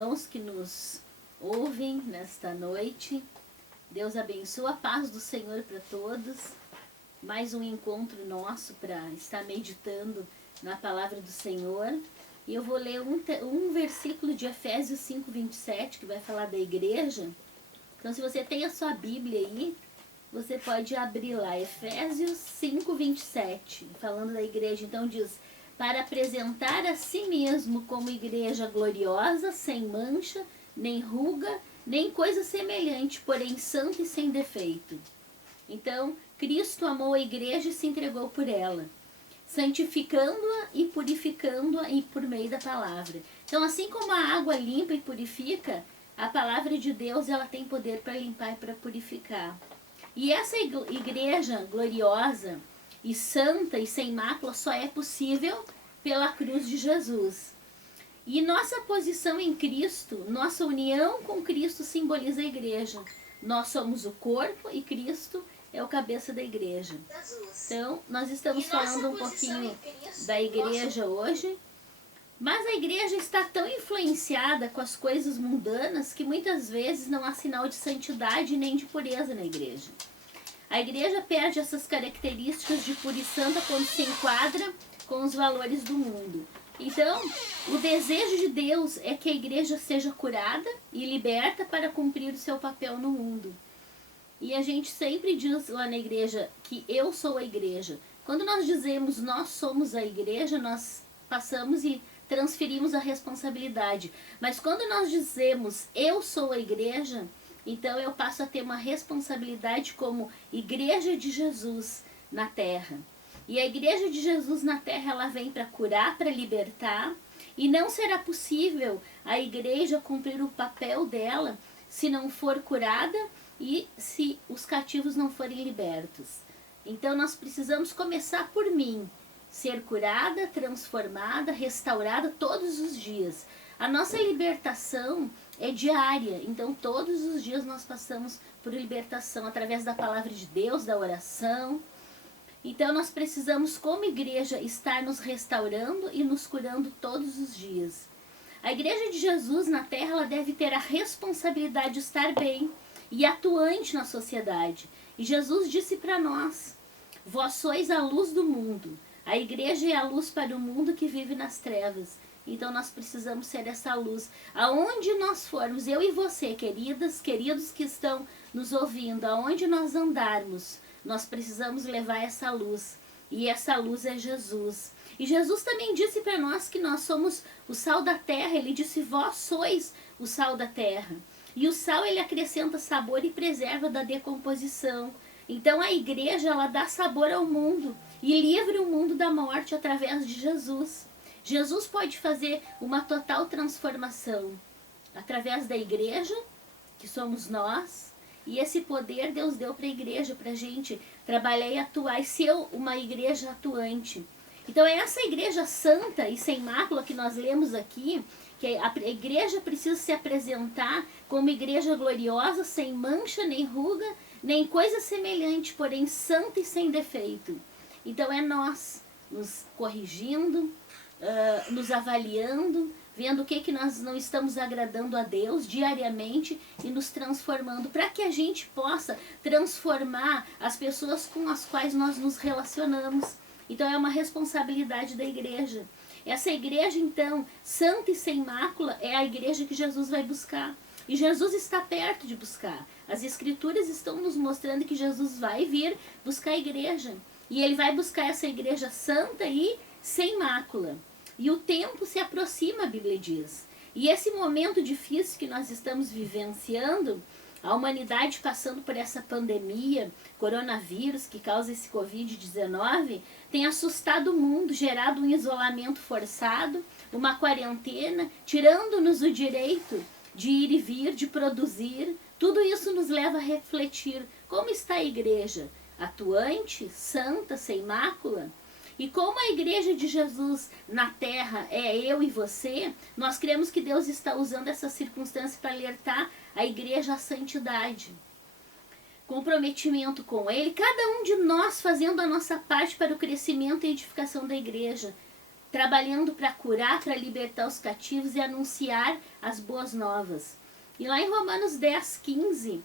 Irmãos que nos ouvem nesta noite, Deus abençoe a paz do Senhor para todos. Mais um encontro nosso para estar meditando na palavra do Senhor. E eu vou ler um versículo de Efésios 5:27, que vai falar da igreja. Então, se você tem a sua Bíblia aí, você pode abrir lá, Efésios 5:27, falando da igreja. Então diz: para apresentar a si mesmo como igreja gloriosa, sem mancha, nem ruga, nem coisa semelhante, porém santa e sem defeito. Então, Cristo amou a igreja e se entregou por ela, santificando-a e purificando-a por meio da palavra. Então, assim como a água limpa e purifica, a palavra de Deus ela tem poder para limpar e para purificar. E essa igreja gloriosa e santa e sem mácula só é possível pela cruz de Jesus. E nossa posição em Cristo, nossa união com Cristo simboliza a igreja. Nós somos o corpo e Cristo é o cabeça da igreja. Então, nós estamos falando um pouquinho da igreja hoje, mas a igreja está tão influenciada com as coisas mundanas que muitas vezes não há sinal de santidade nem de pureza na igreja. A igreja perde essas características de pura e santa quando se enquadra com os valores do mundo. Então, o desejo de Deus é que a igreja seja curada e liberta para cumprir o seu papel no mundo. E a gente sempre diz lá na igreja que eu sou a igreja. Quando nós dizemos nós somos a igreja, nós passamos e transferimos a responsabilidade. Mas quando nós dizemos eu sou a igreja, então eu passo a ter uma responsabilidade como igreja de Jesus na terra. E a igreja de Jesus na terra, ela vem para curar, para libertar. E não será possível a igreja cumprir o papel dela se não for curada e se os cativos não forem libertos. Então nós precisamos começar por mim. Ser curada, transformada, restaurada todos os dias. A nossa libertação é diária, então todos os dias nós passamos por libertação através da palavra de Deus, da oração. Então nós precisamos, como igreja, estar nos restaurando e nos curando todos os dias. A igreja de Jesus na terra, ela deve ter a responsabilidade de estar bem e atuante na sociedade. E Jesus disse para nós: vós sois a luz do mundo. A igreja é a luz para o mundo que vive nas trevas. Então nós precisamos ser essa luz. Aonde nós formos, eu e você, queridas, queridos que estão nos ouvindo, aonde nós andarmos, nós precisamos levar essa luz. E essa luz é Jesus. E Jesus também disse para nós que nós somos o sal da terra. Ele disse: vós sois o sal da terra. E o sal, ele acrescenta sabor e preserva da decomposição. Então a igreja, ela dá sabor ao mundo e livra o mundo da morte através de Jesus. Jesus pode fazer uma total transformação através da igreja, que somos nós, e esse poder Deus deu para a igreja, para a gente trabalhar e atuar e ser uma igreja atuante. Então é essa igreja santa e sem mácula que nós lemos aqui, que a igreja precisa se apresentar como igreja gloriosa, sem mancha, nem ruga, nem coisa semelhante, porém santa e sem defeito. Então é nós nos corrigindo, nos avaliando, vendo o que nós não estamos agradando a Deus diariamente e nos transformando, para que a gente possa transformar as pessoas com as quais nós nos relacionamos. Então é uma responsabilidade da igreja. Essa igreja, então, santa e sem mácula, é a igreja que Jesus vai buscar. E Jesus está perto de buscar. As escrituras estão nos mostrando que Jesus vai vir buscar a igreja. E ele vai buscar essa igreja santa e sem mácula. E o tempo se aproxima, a Bíblia diz. E esse momento difícil que nós estamos vivenciando, a humanidade passando por essa pandemia, coronavírus, que causa esse Covid-19, tem assustado o mundo, gerado um isolamento forçado, uma quarentena, tirando-nos o direito de ir e vir, de produzir. Tudo isso nos leva a refletir como está a igreja, atuante, santa, sem mácula. E como a igreja de Jesus na terra é eu e você, nós cremos que Deus está usando essa circunstância para alertar a igreja à santidade. Comprometimento com Ele, cada um de nós fazendo a nossa parte para o crescimento e edificação da igreja. trabalhando para curar, para libertar os cativos e anunciar as boas novas. E lá em Romanos 10, 15,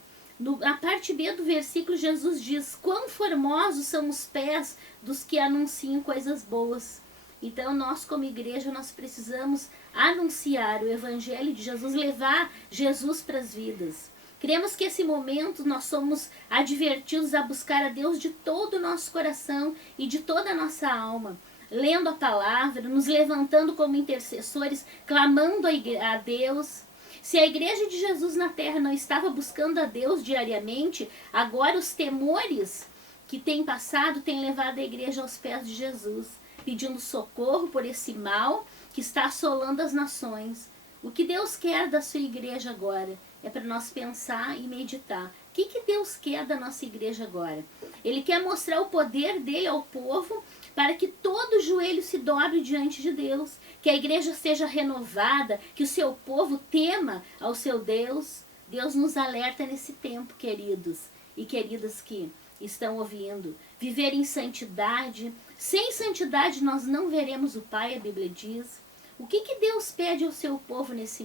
na parte B do versículo, Jesus diz: quão formosos são os pés dos que anunciam coisas boas. Então nós como igreja, nós precisamos anunciar o evangelho de Jesus, levar Jesus para as vidas. Cremos que esse momento nós somos advertidos a buscar a Deus de todo o nosso coração e de toda a nossa alma, lendo a palavra, nos levantando como intercessores, clamando a Deus. Se a igreja de Jesus na terra não estava buscando a Deus diariamente, agora os temores que têm passado têm levado a igreja aos pés de Jesus, pedindo socorro por esse mal que está assolando as nações. O que Deus quer da sua igreja agora é para nós pensar e meditar. O que Deus quer da nossa igreja agora? Ele quer mostrar o poder dele ao povo para que todo joelho se dobre diante de Deus, que a igreja seja renovada, que o seu povo tema ao seu Deus. Deus nos alerta nesse tempo, queridos e queridas que estão ouvindo. Viver em santidade. Sem santidade nós não veremos o Pai, a Bíblia diz. O que Deus pede ao seu povo nesse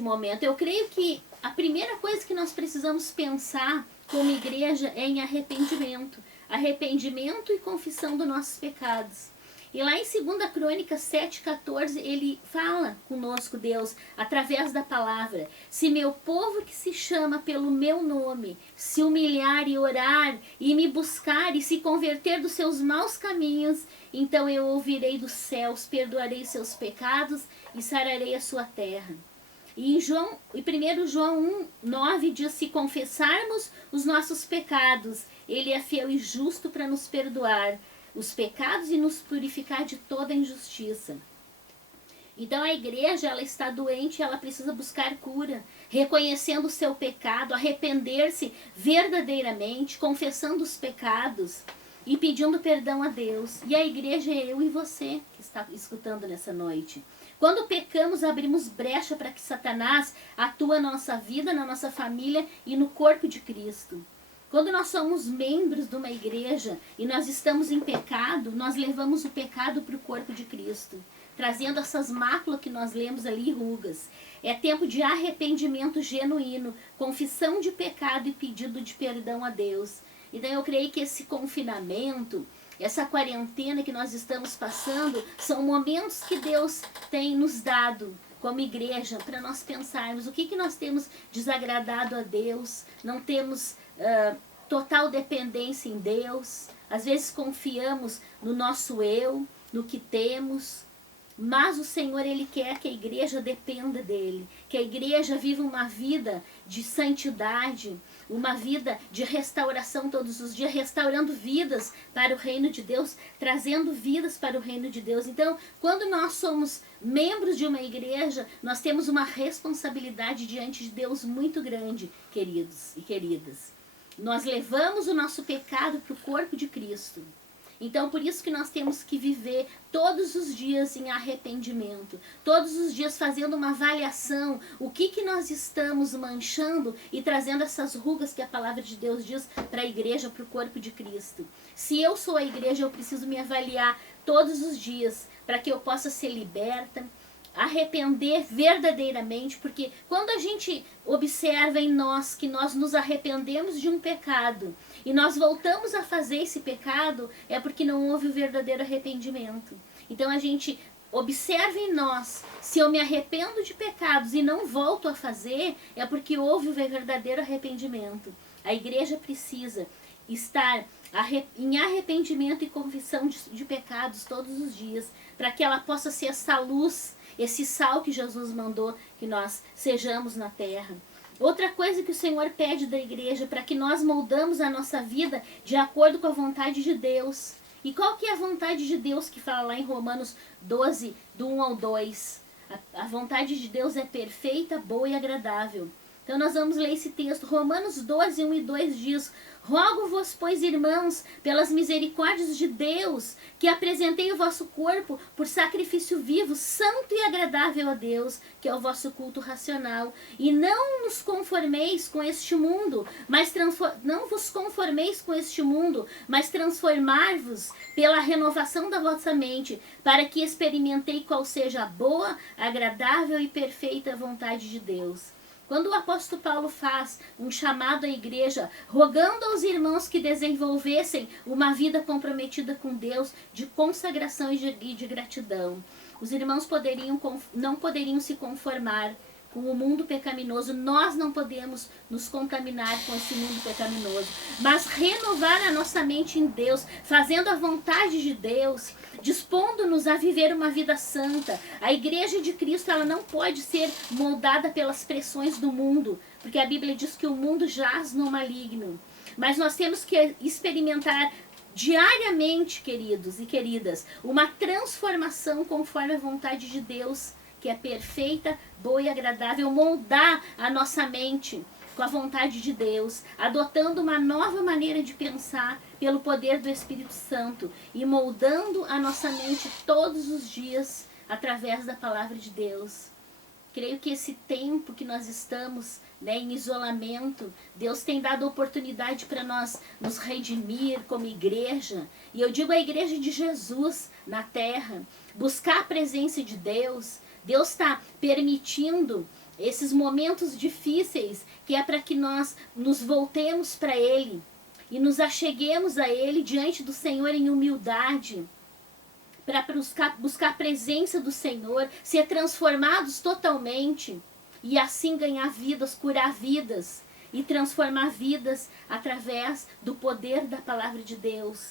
momento? Eu creio que a primeira coisa que nós precisamos pensar como igreja é em arrependimento. Arrependimento e confissão dos nossos pecados. E lá em 2 Crônicas 7,14, ele fala conosco, Deus, através da palavra: se meu povo que se chama pelo meu nome se humilhar e orar e me buscar e se converter dos seus maus caminhos, então eu ouvirei dos céus, perdoarei seus pecados e sararei a sua terra. E em 1 João 1,9 diz: se confessarmos os nossos pecados, ele é fiel e justo para nos perdoar os pecados e nos purificar de toda injustiça. Então a igreja, ela está doente, ela precisa buscar cura, reconhecendo o seu pecado, arrepender-se verdadeiramente, confessando os pecados e pedindo perdão a Deus. E a igreja é eu e você que está escutando nessa noite. Quando pecamos, abrimos brecha para que Satanás atue na nossa vida, na nossa família e no corpo de Cristo. Quando nós somos membros de uma igreja e nós estamos em pecado, nós levamos o pecado para o corpo de Cristo, trazendo essas máculas que nós lemos ali, rugas. É tempo de arrependimento genuíno, confissão de pecado e pedido de perdão a Deus. Então eu creio que esse confinamento, essa quarentena que nós estamos passando, são momentos que Deus tem nos dado como igreja para nós pensarmos o que nós temos desagradado a Deus, não temos total dependência em Deus, às vezes confiamos no nosso eu, no que temos, mas o Senhor, Ele quer que a igreja dependa dEle, que a igreja viva uma vida de santidade, uma vida de restauração todos os dias, restaurando vidas para o reino de Deus, trazendo vidas para o reino de Deus. Então, quando nós somos membros de uma igreja, nós temos uma responsabilidade diante de Deus muito grande, queridos e queridas. Nós levamos o nosso pecado para o corpo de Cristo. Então, por isso que nós temos que viver todos os dias em arrependimento, todos os dias fazendo uma avaliação, o que nós estamos manchando e trazendo essas rugas que a palavra de Deus diz para a igreja, para o corpo de Cristo. Se eu sou a igreja, eu preciso me avaliar todos os dias para que eu possa ser liberta, arrepender verdadeiramente, porque quando a gente observa em nós que nós nos arrependemos de um pecado e nós voltamos a fazer esse pecado, é porque não houve o verdadeiro arrependimento. Então a gente observa em nós, se eu me arrependo de pecados e não volto a fazer, é porque houve o verdadeiro arrependimento. A igreja precisa estar em arrependimento e confissão de pecados todos os dias, para que ela possa ser essa luz, esse sal que Jesus mandou que nós sejamos na terra. Outra coisa que o Senhor pede da igreja, para que nós moldamos a nossa vida de acordo com a vontade de Deus. E qual que é a vontade de Deus que fala lá em Romanos 12, do 1 ao 2? A vontade de Deus é perfeita, boa e agradável. Então nós vamos ler esse texto. Romanos 12, 1 e 2 diz: rogo-vos, pois, irmãos, pelas misericórdias de Deus, que apresentei o vosso corpo por sacrifício vivo, santo e agradável a Deus, que é o vosso culto racional. E não nos conformeis com este mundo, não vos conformeis com este mundo, mas transformai-vos pela renovação da vossa mente, para que experimentei qual seja a boa, agradável e perfeita vontade de Deus. Quando o apóstolo Paulo faz um chamado à igreja, rogando aos irmãos que desenvolvessem uma vida comprometida com Deus, de consagração e de gratidão, os irmãos não poderiam se conformar com o mundo pecaminoso. Nós não podemos nos contaminar com esse mundo pecaminoso, mas renovar a nossa mente em Deus, fazendo a vontade de Deus, dispondo-nos a viver uma vida santa. A igreja de Cristo, ela não pode ser moldada pelas pressões do mundo, porque a Bíblia diz que o mundo jaz no maligno. Mas nós temos que experimentar diariamente, queridos e queridas, uma transformação conforme a vontade de Deus, que é perfeita, boa e agradável, moldar a nossa mente com a vontade de Deus, adotando uma nova maneira de pensar pelo poder do Espírito Santo e moldando a nossa mente todos os dias através da palavra de Deus. Creio que esse tempo que nós estamos, em isolamento, Deus tem dado oportunidade para nós nos redimir como igreja. E eu digo a igreja de Jesus na terra, buscar a presença de Deus. Deus está permitindo esses momentos difíceis, que é para que nós nos voltemos para Ele e nos acheguemos a Ele diante do Senhor em humildade, para buscar a presença do Senhor, ser transformados totalmente e assim ganhar vidas, curar vidas e transformar vidas através do poder da palavra de Deus.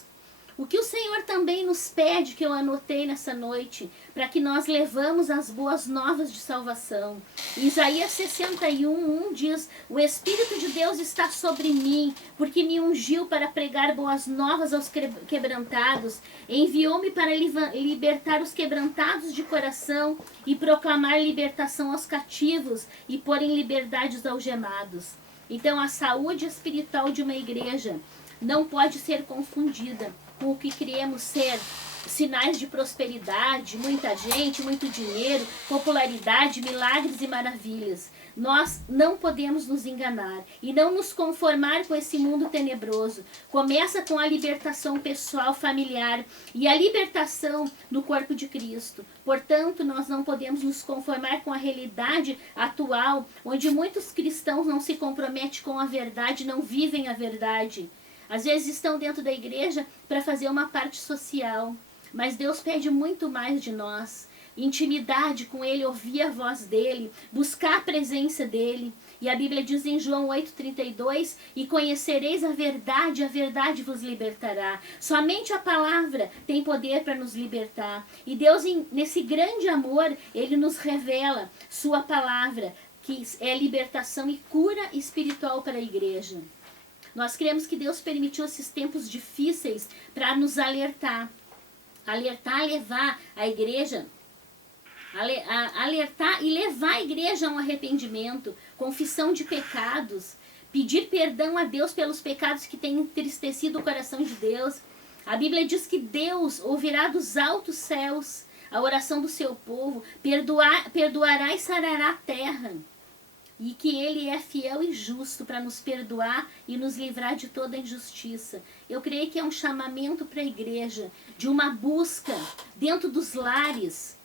O que o Senhor também nos pede, que eu anotei nessa noite, para que nós levamos as boas novas de salvação. Isaías 61:1 diz: o Espírito de Deus está sobre mim, porque me ungiu para pregar boas novas aos quebrantados, enviou-me para libertar os quebrantados de coração e proclamar libertação aos cativos e pôr em liberdade os algemados. Então a saúde espiritual de uma igreja não pode ser confundida com o que queremos ser: sinais de prosperidade, muita gente, muito dinheiro, popularidade, milagres e maravilhas. Nós não podemos nos enganar e não nos conformar com esse mundo tenebroso. Começa com a libertação pessoal, familiar e a libertação no corpo de Cristo. Portanto, nós não podemos nos conformar com a realidade atual, onde muitos cristãos não se comprometem com a verdade, não vivem a verdade. Às vezes estão dentro da igreja para fazer uma parte social, mas Deus pede muito mais de nós. Intimidade com Ele, ouvir a voz dEle, buscar a presença dEle. E a Bíblia diz em João 8,32: e conhecereis a verdade vos libertará. Somente a palavra tem poder para nos libertar. E Deus, nesse grande amor, Ele nos revela sua palavra, que é libertação e cura espiritual para a igreja. Nós cremos que Deus permitiu esses tempos difíceis para nos alertar, levar a igreja, alertar e levar a igreja a um arrependimento, confissão de pecados, pedir perdão a Deus pelos pecados que têm entristecido o coração de Deus. A Bíblia diz que Deus ouvirá dos altos céus a oração do seu povo, perdoará e sarará a terra. E que Ele é fiel e justo para nos perdoar e nos livrar de toda injustiça. Eu creio que é um chamamento para a igreja, de uma busca dentro dos lares,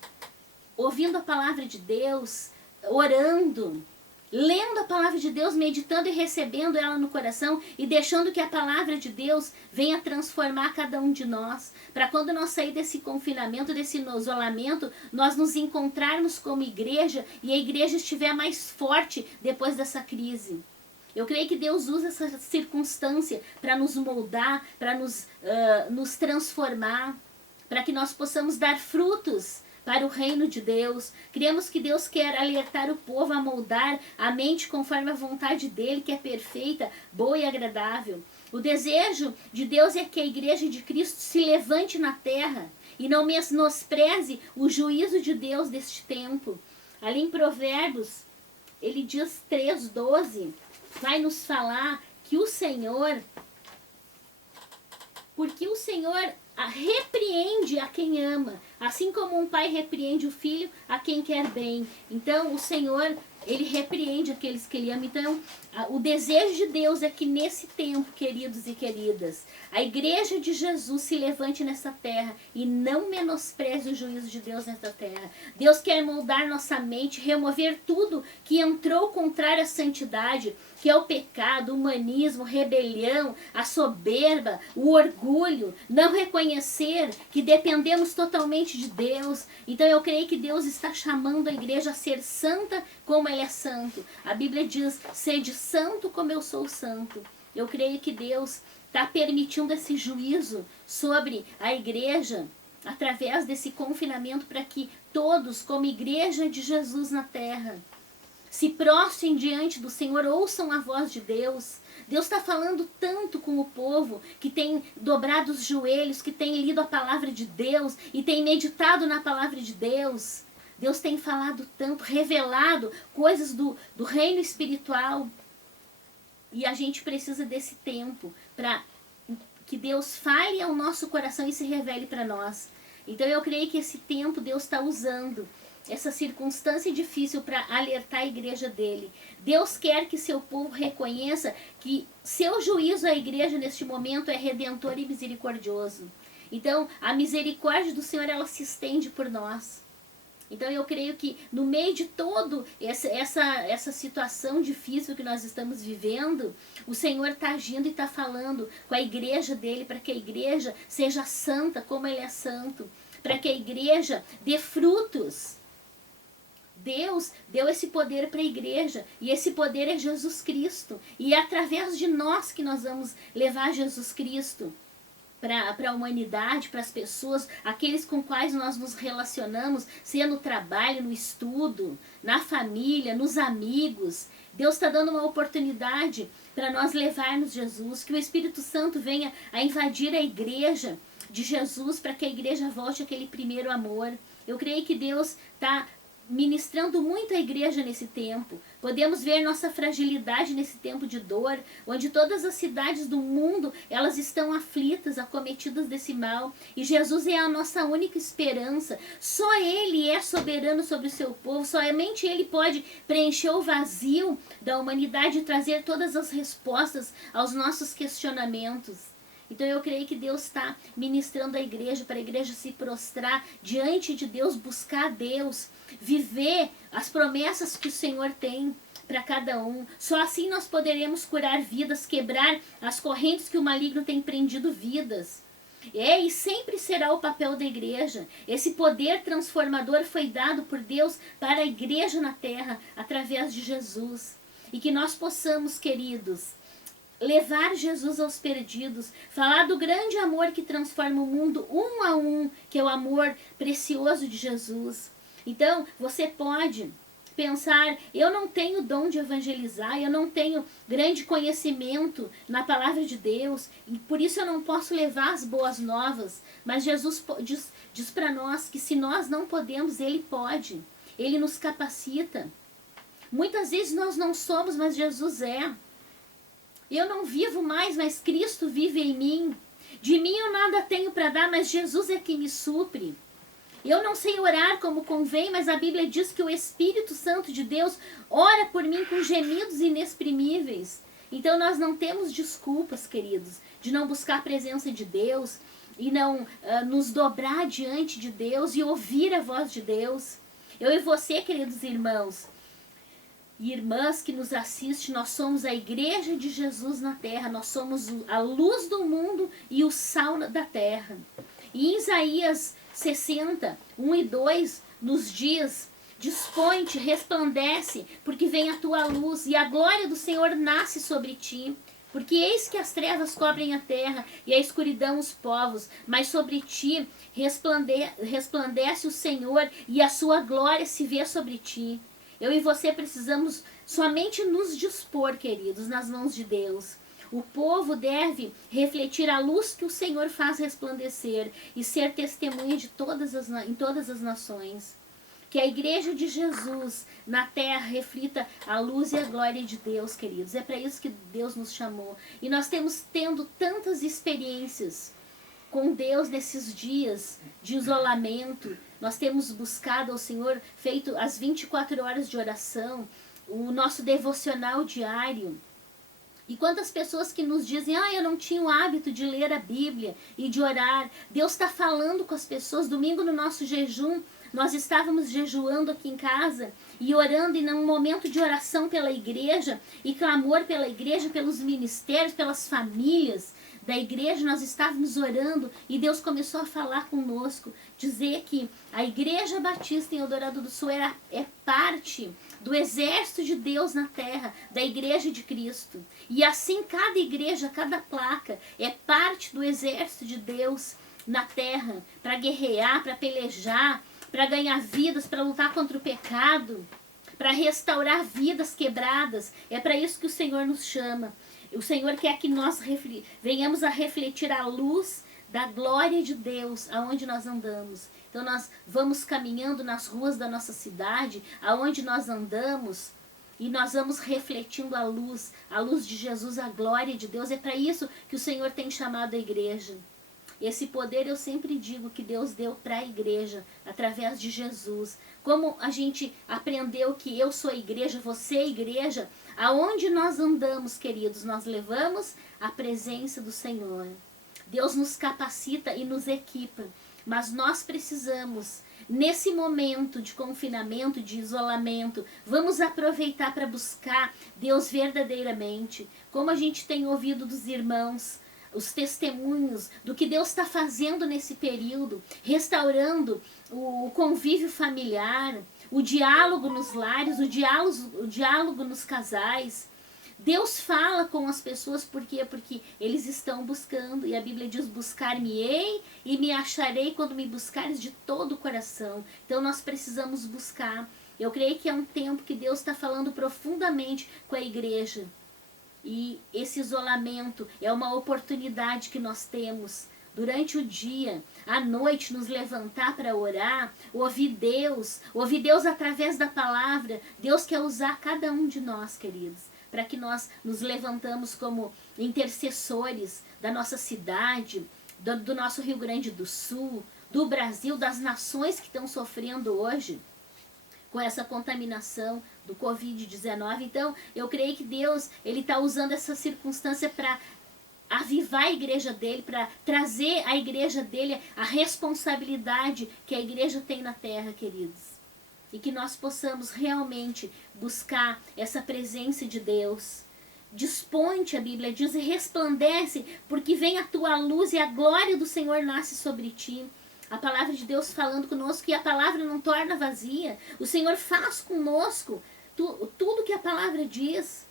ouvindo a palavra de Deus, orando, lendo a palavra de Deus, meditando e recebendo ela no coração e deixando que a palavra de Deus venha transformar cada um de nós, para quando nós sair desse confinamento, desse isolamento, nós nos encontrarmos como igreja e a igreja estiver mais forte depois dessa crise. Eu creio que Deus usa essa circunstância para nos moldar, para nos transformar, para que nós possamos dar frutos para o reino de Deus. Cremos que Deus quer alertar o povo a moldar a mente conforme a vontade dele, que é perfeita, boa e agradável. O desejo de Deus é que a igreja de Cristo se levante na terra e não menospreze o juízo de Deus deste tempo. Ali em Provérbios ele diz 3:12, vai nos falar que o Senhor, porque o Senhor repreende a quem ama, assim como um pai repreende o filho a quem quer bem. Então o Senhor, ele repreende aqueles que ele ama. Então o desejo de Deus é que nesse tempo, queridos e queridas, a igreja de Jesus se levante nessa terra e não menospreze o juízo de Deus nessa terra. Deus quer moldar nossa mente, remover tudo que entrou contrário à santidade, que é o pecado, o humanismo, rebelião, a soberba, o orgulho, não reconhecer que dependemos totalmente de Deus. Então eu creio que Deus está chamando a igreja a ser santa como Ele é santo. A Bíblia diz, sede santo como eu sou santo. Eu creio que Deus está permitindo esse juízo sobre a igreja através desse confinamento para que todos, como igreja de Jesus na terra, se prostrem diante do Senhor, ouçam a voz de Deus. Deus está falando tanto com o povo que tem dobrado os joelhos, que tem lido a palavra de Deus e tem meditado na palavra de Deus. Deus tem falado tanto, revelado coisas do reino espiritual. E a gente precisa desse tempo para que Deus fale ao nosso coração e se revele para nós. Então eu creio que esse tempo Deus está usando essa circunstância difícil para alertar a igreja dele. Deus quer que seu povo reconheça que seu juízo à igreja neste momento é redentor e misericordioso. Então a misericórdia do Senhor, ela se estende por nós. Então eu creio que no meio de todo essa situação difícil que nós estamos vivendo, o Senhor está agindo e está falando com a igreja dele, para que a igreja seja santa como ele é santo, para que a igreja dê frutos. Deus deu esse poder para a igreja, e esse poder é Jesus Cristo, e é através de nós que nós vamos levar Jesus Cristo para a humanidade, para as pessoas, aqueles com quais nós nos relacionamos, seja no trabalho, no estudo, na família, nos amigos. Deus está dando uma oportunidade para nós levarmos Jesus, que o Espírito Santo venha a invadir a igreja de Jesus, para que a igreja volte àquele primeiro amor. Eu creio que Deus está ministrando muito a igreja nesse tempo. Podemos ver nossa fragilidade nesse tempo de dor, onde todas as cidades do mundo, elas estão aflitas, acometidas desse mal, e Jesus é a nossa única esperança. Só Ele é soberano sobre o seu povo, somente Ele pode preencher o vazio da humanidade e trazer todas as respostas aos nossos questionamentos. Então eu creio que Deus está ministrando a igreja, para a igreja se prostrar diante de Deus, buscar Deus, viver as promessas que o Senhor tem para cada um. Só assim nós poderemos curar vidas, quebrar as correntes que o maligno tem prendido vidas. E sempre será o papel da igreja. Esse poder transformador foi dado por Deus para a igreja na terra, através de Jesus. E que nós possamos, queridos, levar Jesus aos perdidos, falar do grande amor que transforma o mundo um a um, que é o amor precioso de Jesus. Então, você pode pensar, eu não tenho dom de evangelizar, eu não tenho grande conhecimento na palavra de Deus, e por isso eu não posso levar as boas novas. Mas Jesus diz para nós que se nós não podemos, Ele pode. Ele nos capacita. Muitas vezes nós não somos, mas Jesus é. Eu não vivo mais, mas Cristo vive em mim. De mim eu nada tenho para dar, mas Jesus é quem me supre. Eu não sei orar como convém, mas a Bíblia diz que o Espírito Santo de Deus ora por mim com gemidos inexprimíveis. Então nós não temos desculpas, queridos, de não buscar a presença de Deus e não nos dobrar diante de Deus e ouvir a voz de Deus. Eu e você, queridos irmãos e irmãs que nos assistem, nós somos a igreja de Jesus na terra, nós somos a luz do mundo e o sal da terra. E em Isaías 60, 1 e 2, nos diz: dispõe-te, resplandece, porque vem a tua luz, e a glória do Senhor nasce sobre ti. Porque eis que as trevas cobrem a terra, e a escuridão os povos, mas sobre ti resplandece o Senhor, e a sua glória se vê sobre ti. Eu e você precisamos somente nos dispor, queridos, nas mãos de Deus. O povo deve refletir a luz que o Senhor faz resplandecer e ser testemunha de em todas as nações. Que a igreja de Jesus na terra reflita a luz e a glória de Deus, queridos. É para isso que Deus nos chamou. E nós temos tendo tantas experiências com Deus nesses dias de isolamento. Nós temos buscado ao Senhor, feito as 24 horas de oração, o nosso devocional diário. E quantas pessoas que nos dizem, eu não tinha o hábito de ler a Bíblia e de orar. Deus está falando com as pessoas. Domingo no nosso jejum, nós estávamos jejuando aqui em casa e orando, e num momento de oração pela igreja e clamor pela igreja, pelos ministérios, pelas famílias da igreja, nós estávamos orando e Deus começou a falar conosco, dizer que a Igreja Batista em Eldorado do Sul é parte do exército de Deus na terra, da Igreja de Cristo. E assim cada igreja, cada placa é parte do exército de Deus na terra, para guerrear, para pelejar, para ganhar vidas, para lutar contra o pecado, para restaurar vidas quebradas. É para isso que o Senhor nos chama. O Senhor quer que nós venhamos a refletir a luz da glória de Deus aonde nós andamos. Então nós vamos caminhando nas ruas da nossa cidade, aonde nós andamos, e nós vamos refletindo a luz de Jesus, a glória de Deus. É para isso que o Senhor tem chamado a igreja. Esse poder eu sempre digo que Deus deu para a igreja, através de Jesus. Como a gente aprendeu que eu sou a igreja, você é a igreja, aonde nós andamos, queridos, nós levamos a presença do Senhor. Deus nos capacita e nos equipa, mas nós precisamos, nesse momento de confinamento, de isolamento, vamos aproveitar para buscar Deus verdadeiramente. Como a gente tem ouvido dos irmãos, os testemunhos do que Deus está fazendo nesse período, restaurando o convívio familiar, o diálogo nos lares, o diálogo nos casais. Deus fala com as pessoas, por quê? Porque eles estão buscando, e a Bíblia diz, buscar-me-ei e me acharei quando me buscares de todo o coração. Então nós precisamos buscar. Eu creio que é um tempo que Deus está falando profundamente com a igreja. E esse isolamento é uma oportunidade que nós temos durante o dia, à noite, nos levantar para orar, ouvir Deus através da palavra. Deus quer usar cada um de nós, queridos, para que nós nos levantamos como intercessores da nossa cidade, do nosso Rio Grande do Sul, do Brasil, das nações que estão sofrendo hoje com essa contaminação do Covid-19. Então, eu creio que Deus, Ele está usando essa circunstância para avivar a igreja dele, para trazer à igreja dele a responsabilidade que a igreja tem na terra, queridos. E que nós possamos realmente buscar essa presença de Deus. Desponte, a Bíblia diz, e resplandece, porque vem a tua luz e a glória do Senhor nasce sobre ti. A palavra de Deus falando conosco, e a palavra não torna vazia. O Senhor faz conosco tudo que a palavra diz.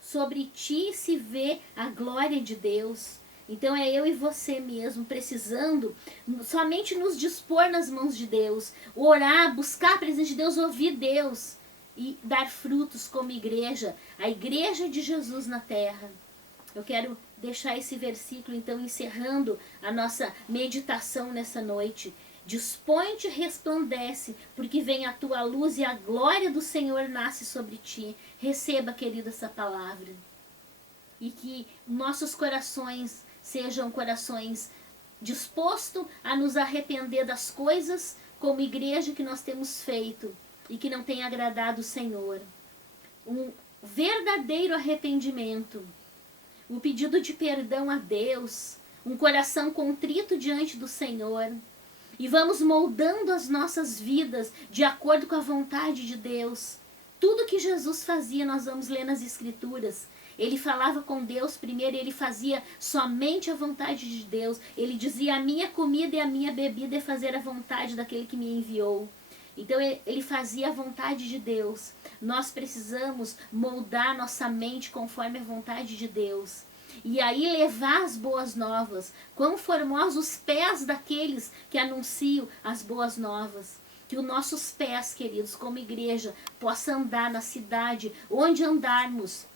Sobre ti se vê a glória de Deus. Então é eu e você mesmo precisando somente nos dispor nas mãos de Deus, orar, buscar a presença de Deus, ouvir Deus e dar frutos como igreja, a igreja de Jesus na terra. Eu quero deixar esse versículo, então, encerrando a nossa meditação nessa noite. Dispõe-te e resplandece, porque vem a tua luz e a glória do Senhor nasce sobre ti. Receba, querido, essa palavra. E que nossos corações sejam corações dispostos a nos arrepender das coisas como igreja que nós temos feito e que não tem agradado o Senhor. Um verdadeiro arrependimento. O pedido de perdão a Deus, um coração contrito diante do Senhor. E vamos moldando as nossas vidas de acordo com a vontade de Deus. Tudo que Jesus fazia, nós vamos ler nas Escrituras. Ele falava com Deus primeiro, ele fazia somente a vontade de Deus. Ele dizia, a minha comida e a minha bebida é fazer a vontade daquele que me enviou. Então ele fazia a vontade de Deus. Nós precisamos moldar nossa mente conforme a vontade de Deus. E aí levar as boas novas. Quão formosos os pés daqueles que anunciam as boas novas. Que os nossos pés, queridos, como igreja, possam andar na cidade, onde andarmos,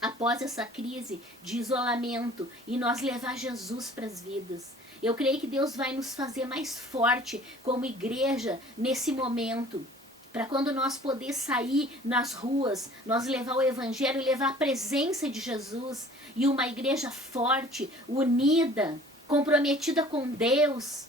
após essa crise de isolamento, e nós levar Jesus para as vidas. Eu creio que Deus vai nos fazer mais forte como igreja nesse momento. Para quando nós poder sair nas ruas, nós levar o evangelho e levar a presença de Jesus. E uma igreja forte, unida, comprometida com Deus,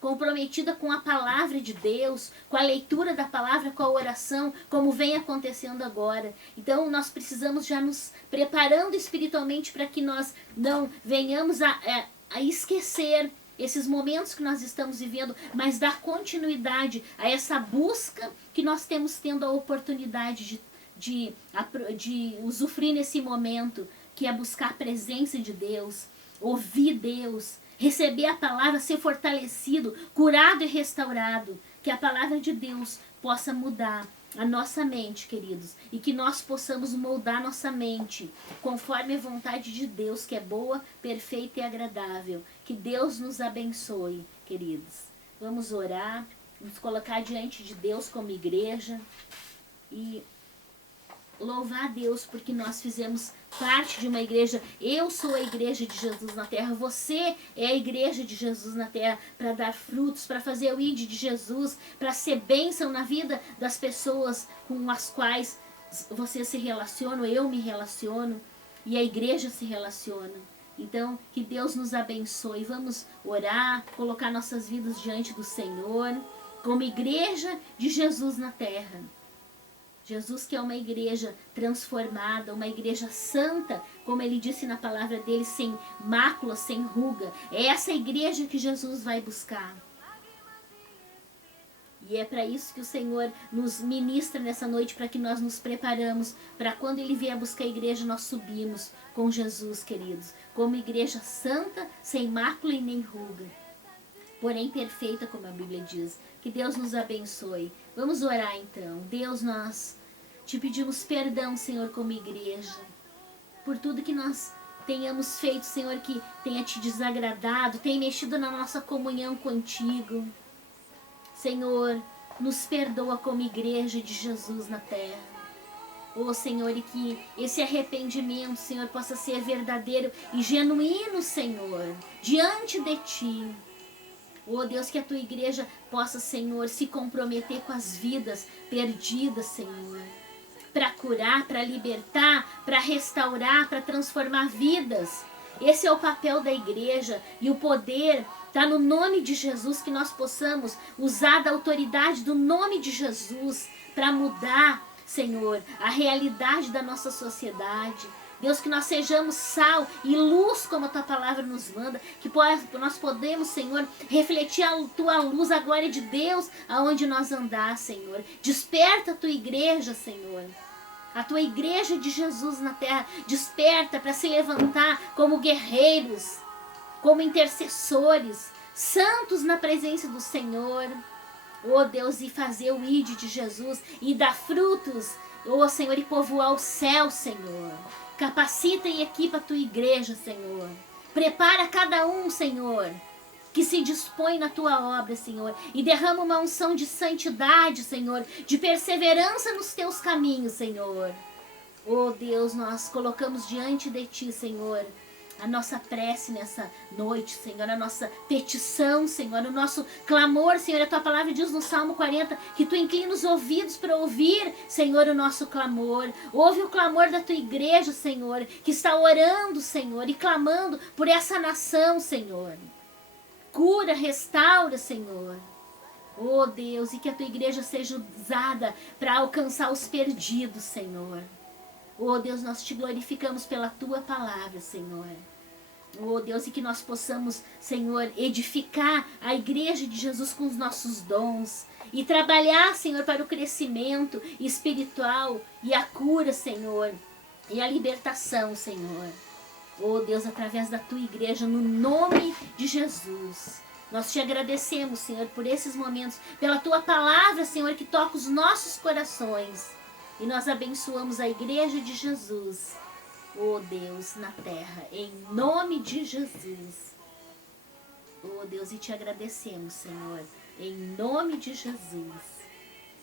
comprometida com a palavra de Deus, com a leitura da palavra, com a oração, como vem acontecendo agora. Então nós precisamos já nos preparando espiritualmente para que nós não venhamos a esquecer esses momentos que nós estamos vivendo, mas dar continuidade a essa busca que nós temos tendo a oportunidade de usufruir nesse momento, que é buscar a presença de Deus, ouvir Deus, receber a palavra, ser fortalecido, curado e restaurado. Que a palavra de Deus possa mudar a nossa mente, queridos, e que nós possamos moldar nossa mente conforme a vontade de Deus, que é boa, perfeita e agradável. Que Deus nos abençoe, queridos. Vamos orar, nos colocar diante de Deus como igreja e louvar a Deus porque nós fizemos parte de uma igreja. Eu sou a igreja de Jesus na terra. Você é a igreja de Jesus na terra, para dar frutos, para fazer o ID de Jesus, para ser bênção na vida das pessoas com as quais você se relaciona, eu me relaciono e a igreja se relaciona. Então, que Deus nos abençoe. Vamos orar, colocar nossas vidas diante do Senhor, como igreja de Jesus na terra. Jesus, que é uma igreja transformada, uma igreja santa, como ele disse na palavra dele, sem mácula, sem ruga. É essa igreja que Jesus vai buscar. E é para isso que o Senhor nos ministra nessa noite, para que nós nos preparamos, para quando ele vier buscar a igreja, nós subimos com Jesus, queridos, como igreja santa, sem mácula e nem ruga, porém perfeita, como a Bíblia diz. Que Deus nos abençoe. Vamos orar então. Deus, nós te pedimos perdão, Senhor, como igreja, por tudo que nós tenhamos feito, Senhor, que tenha te desagradado, tenha mexido na nossa comunhão contigo. Senhor, nos perdoa como igreja de Jesus na terra. Oh, Senhor, e que esse arrependimento, Senhor, possa ser verdadeiro e genuíno, Senhor, diante de Ti. Oh, Deus, que a Tua igreja possa, Senhor, se comprometer com as vidas perdidas, Senhor, para curar, para libertar, para restaurar, para transformar vidas. Esse é o papel da igreja e o poder está no nome de Jesus, que nós possamos usar da autoridade do nome de Jesus para mudar, Senhor, a realidade da nossa sociedade. Deus, que nós sejamos sal e luz, como a Tua palavra nos manda, que nós podemos, Senhor, refletir a Tua luz, a glória de Deus, aonde nós andar, Senhor. Desperta a Tua igreja, Senhor. A Tua igreja de Jesus na terra, desperta para se levantar como guerreiros, como intercessores, santos na presença do Senhor. Oh, Deus, e fazer o ID de Jesus e dar frutos, oh, Senhor, e povoar o céu, Senhor. Capacita e equipa a Tua igreja, Senhor. Prepara cada um, Senhor, que se dispõe na Tua obra, Senhor. E derrama uma unção de santidade, Senhor, de perseverança nos Teus caminhos, Senhor. Oh, Deus, nós colocamos diante de Ti, Senhor, a nossa prece nessa noite, Senhor, a nossa petição, Senhor, o nosso clamor, Senhor. A Tua palavra diz no Salmo 40 que Tu inclina os ouvidos para ouvir, Senhor, o nosso clamor. Ouve o clamor da Tua igreja, Senhor, que está orando, Senhor, e clamando por essa nação, Senhor. Cura, restaura, Senhor. Oh, Deus, e que a Tua igreja seja usada para alcançar os perdidos, Senhor. Oh, Deus, nós Te glorificamos pela Tua palavra, Senhor. Oh, Deus, e que nós possamos, Senhor, edificar a igreja de Jesus com os nossos dons e trabalhar, Senhor, para o crescimento espiritual e a cura, Senhor, e a libertação, Senhor. Oh, Deus, através da Tua igreja, no nome de Jesus. Nós Te agradecemos, Senhor, por esses momentos, pela Tua palavra, Senhor, que toca os nossos corações. E nós abençoamos a igreja de Jesus, oh Deus, na terra, em nome de Jesus. Oh Deus, e Te agradecemos, Senhor, em nome de Jesus.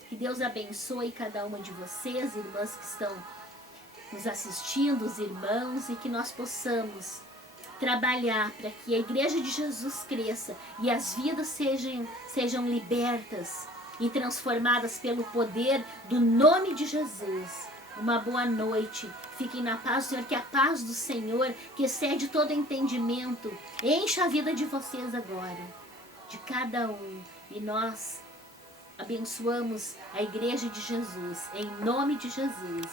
Que Deus abençoe cada uma de vocês, irmãs que estão nos assistindo, os irmãos, e que nós possamos trabalhar para que a Igreja de Jesus cresça e as vidas sejam libertas e transformadas pelo poder do nome de Jesus. Uma boa noite. Fiquem na paz do Senhor, que a paz do Senhor, que excede todo entendimento, encha a vida de vocês agora, de cada um. E nós abençoamos a Igreja de Jesus, em nome de Jesus.